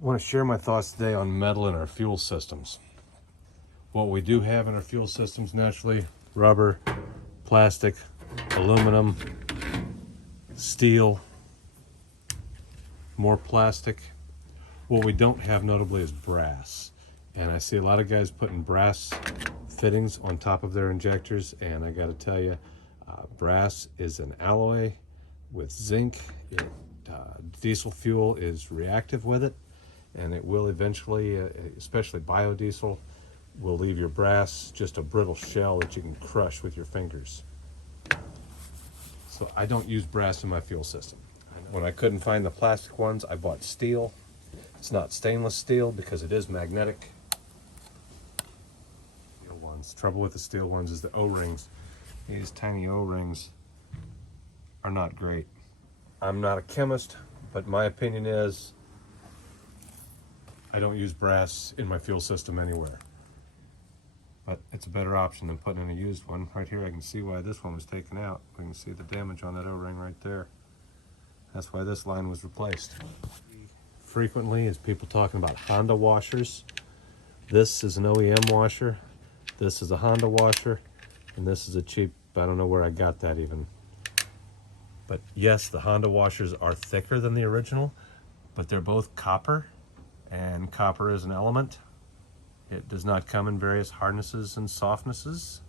I want to share my thoughts today on metal in our fuel systems. What we do have in our fuel systems naturally: rubber, plastic, aluminum, steel, more plastic. What we don't have notably is brass. And I see a lot of guys putting brass fittings on top of their injectors, and I got to tell you, brass is an alloy with zinc. Diesel fuel is reactive with it, and it will eventually, especially biodiesel, will leave your brass just a brittle shell that you can crush with your fingers. So I don't use brass in my fuel system. When I couldn't find the plastic ones, I bought steel. It's not stainless steel because it is magnetic. Steel ones. Trouble with the steel ones is the O-rings. These tiny O-rings are not great. I'm not a chemist, but my opinion is I don't use brass in my fuel system anywhere. But it's a better option than putting in a used one. Right here I can see why this one was taken out. We can see the damage on that O-ring right there. That's why this line was replaced. Frequently is people talking about Honda washers. This is an OEM washer, this is a Honda washer, and this is a cheap, I don't know where I got that even. But yes, the Honda washers are thicker than the original, but they're both copper, and copper is an element. It does not come in various hardnesses and softnesses,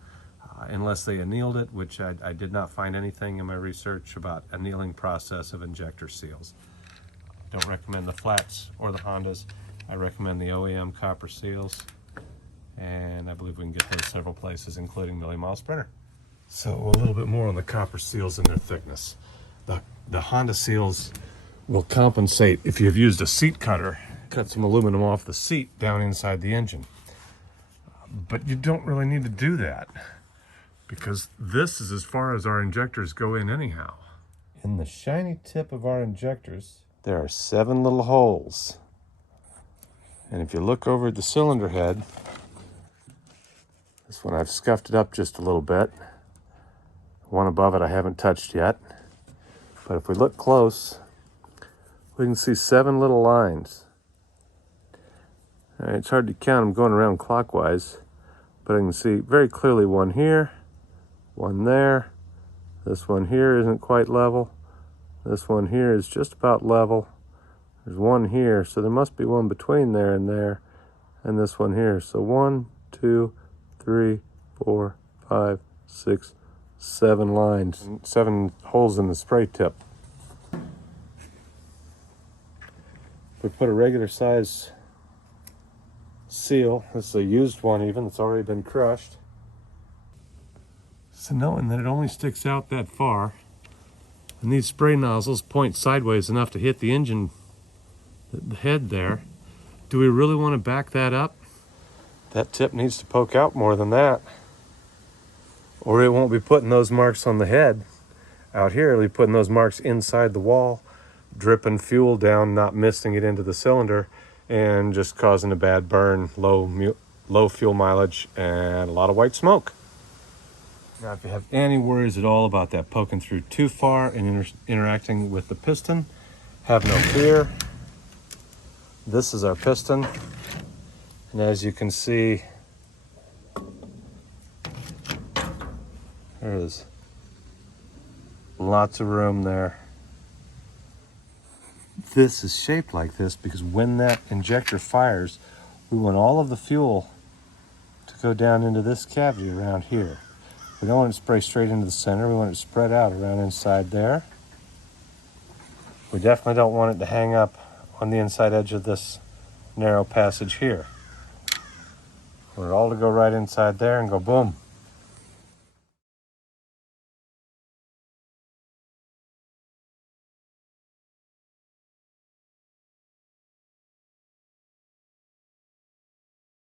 unless they annealed it, which I did not find anything in my research about annealing process of injector seals. Don't recommend the flats or the Hondas. I recommend the OEM copper seals, and I believe we can get those several places, including Millie Mile Sprinter. So a little bit more on the copper seals and their thickness. The Honda seals will compensate if you've used a seat cutter, cut some aluminum off the seat down inside the engine. But you don't really need to do that, because this is as far as our injectors go in anyhow. In the shiny tip of our injectors, there are 7 little holes. And if you look over at the cylinder head, this one I've scuffed it up just a little bit. One above it I haven't touched yet. But if we look close, we can see 7 little lines. All right, it's hard to count them going around clockwise, but I can see very clearly one here, one there. This one here isn't quite level. This one here is just about level. There's one here, so there must be one between there, and this one here. So 1, 2, 3, 4, 5, 6, 7 lines, 7 holes in the spray tip. We put a regular size seal. This is a used one even, it's already been crushed. So knowing that it only sticks out that far, and these spray nozzles point sideways enough to hit the engine, the head there, do we really want to back that up? That tip needs to poke out more than that, or it won't be putting those marks on the head. Out here it'll be putting those marks inside the wall, dripping fuel down, not missing it into the cylinder, and just causing a bad burn, low fuel mileage, and a lot of white smoke. Now, if you have any worries at all about that poking through too far and interacting with the piston, have no fear. This is our piston, and as you can see, there's lots of room there. This is shaped like this because when that injector fires, we want all of the fuel to go down into this cavity around here. We don't want it to spray straight into the center. We want it to spread out around inside there. We definitely don't want it to hang up on the inside edge of this narrow passage here. We want it all to go right inside there and go boom.